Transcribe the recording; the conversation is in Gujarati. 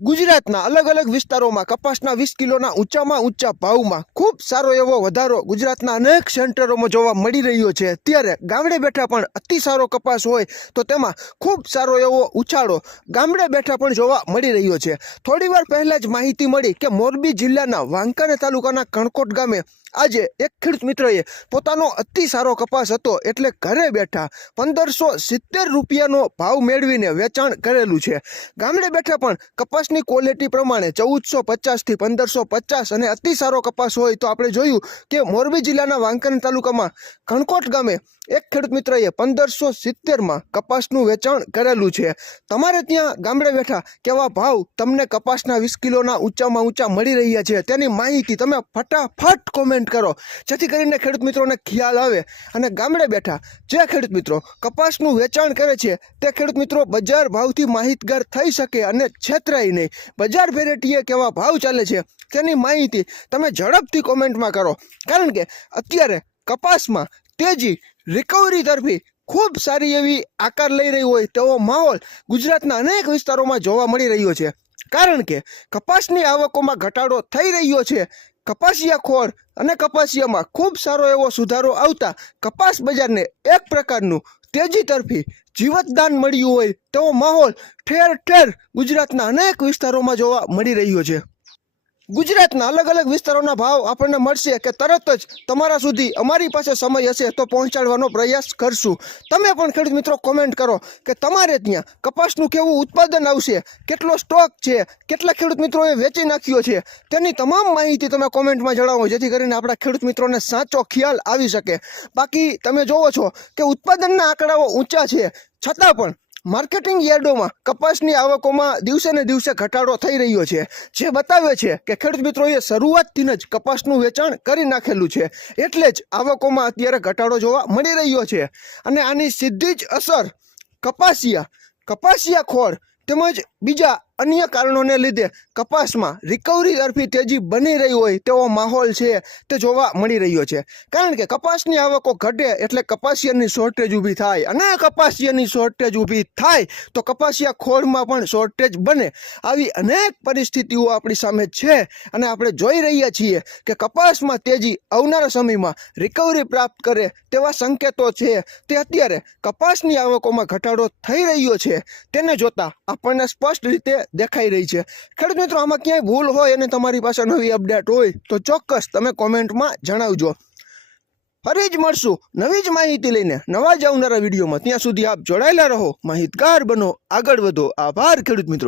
ગુજરાતના અલગ અલગ વિસ્તારોમાં કપાસના વીસ કિલોના ઊંચામાં ઊંચા ભાવમાં ખૂબ સારો એવો વધારો ગુજરાતના અનેક સેન્ટરોમાં જોવા મળી રહ્યો છે. ત્યારે ગામડે બેઠા પણ અતિ સારો કપાસ હોય તો તેમાં ખૂબ સારો એવો ઉછાળો ગામડે બેઠા પણ જોવા મળી રહ્યો છે. થોડીવાર પહેલાં જ માહિતી મળી કે મોરબી જિલ્લાના વાંકાને તાલુકાના કણકોટ ગામે આજે એક ખેડૂત મિત્રએ પોતાનો અતિ સારો કપાસ હતો એટલે ઘરે બેઠા પંદરસો સિત્તેર રૂપિયાનો ભાવ મેળવીને વેચાણ કરેલું છે. ગામડે બેઠા પણ કપાસની ક્વોલિટી પ્રમાણે ચૌદસો પચાસથી પંદરસો પચાસ અને અતિ સારો કપાસ હોય તો આપણે જોયું કે મોરબી જિલ્લાના વાંકન તાલુકામાં કણકોટ ગામે એક ખેડૂત મિત્રએ પંદરસો સિત્તેરમાં કપાસનું વેચાણ કરેલું છે. તમારે ત્યાં ગામડે બેઠા કેવા ભાવ તમને કપાસના વીસ કિલોના ઊંચામાં ઊંચા મળી રહ્યા છે તેની માહિતી તમે ફટાફટ કોમેન્ટ કરો. જેથી કરીને ખેડૂત મિત્રોને ખ્યાલ આવે અને ગામડે બેઠા જે ખેડૂત મિત્રો કપાસનું વેચાણ કરે છે તે ખેડૂત મિત્રો બજાર ભાવથી માહિતગાર થઈ શકે અને છેતરાય નહીં બજાર વેરાયટીએ કેવા ભાવ ચાલે છે તેની માહિતી તમે ઝડપથી કોમેન્ટમાં કરો. કારણ કે અત્યારે કપાસમાં તેજી રિકવરી તરફી ખૂબ સારી એવી આકાર લઈ રહી હોય તેવો માહોલ ગુજરાતના અનેક વિસ્તારોમાં જોવા મળી રહ્યો છે. કારણ કે કપાસની આવકોમાં ઘટાડો થઈ રહ્યો છે. કપાસિયા ખોર અને કપાસિયામાં ખૂબ સારો એવો સુધારો આવતા કપાસ બજારને એક પ્રકારનું તેજી તરફી જીવતદાન મળ્યું હોય તેવો માહોલ ઠેર ઠેર ગુજરાતના અનેક વિસ્તારોમાં જોવા મળી રહ્યો છે. ગુજરાતના અલગ અલગ વિસ્તારોના ભાવ આપણને મળશે કે તરત જ તમારા સુધી અમારી પાસે સમય હશે તો પહોંચાડવાનો પ્રયાસ કરશું. તમે પણ ખેડૂત મિત્રો કોમેન્ટ કરો કે તમારે ત્યાં કપાસનું કેવું ઉત્પાદન આવશે, કેટલો સ્ટોક છે, કેટલા ખેડૂત મિત્રોએ વેચી નાખ્યો છે, તેની તમામ માહિતી તમે કોમેન્ટમાં જણાવો, જેથી કરીને આપણા ખેડૂત મિત્રોને સાચો ખ્યાલ આવી શકે. બાકી તમે જોવો છો કે ઉત્પાદનના આંકડાઓ ઊંચા છે, છતાં પણ માર્કેટિંગ યાર્ડોમાં કપાસની આવકોમાં દિવસે ને દિવસે ઘટાડો થઈ રહ્યો છે. જે બતાવે છે કે ખેડૂત મિત્રોએ શરૂઆતથી જ કપાસનું વેચાણ કરી નાખેલું છે. એટલે જ આવકોમાં અત્યારે ઘટાડો જોવા મળી રહ્યો છે. અને આની સીધી જ અસર કપાસિયા કપાસિયા ખોળ તેમજ બીજા અન્ય કારણોને લીધે કપાસમાં રિકવરી તરફી તેજી બની રહી હોય તેવો માહોલ છે તે જોવા મળી રહ્યો છે. કારણ કે કપાસની આવકો ઘટે એટલે કપાસિયાની શોર્ટેજ ઊભી થાય. અને કપાસિયાની શોર્ટેજ ઊભી થાય તો કપાસિયા ખોળમાં પણ શોર્ટેજ બને. આવી અનેક પરિસ્થિતિઓ આપણી સામે છે. અને આપણે જોઈ રહ્યા છીએ કે કપાસમાં તેજી આવનારા સમયમાં રિકવરી પ્રાપ્ત કરે તેવા સંકેતો છે. તે અત્યારે કપાસની આવકોમાં ઘટાડો થઈ રહ્યો છે. તેને જોતાં આપણને સ્પષ્ટ રીતે દેખાઈ રહી છે. ખેડૂત મિત્રો, આમાં ક્યાંય ભૂલ હોય અને તમારી પાસે નવી અપડેટ હોય, તો ચોક્કસ તમે કોમેન્ટમાં જણાવજો. ફરી જ મળશું નવી જ માહિતી લઈને નવા જ આવનારા વિડીયોમાં. ત્યાં સુધી આપ જોડાયેલા રહો. માહિતગાર બનો. આગળ વધો. આભાર ખેડૂત મિત્રો.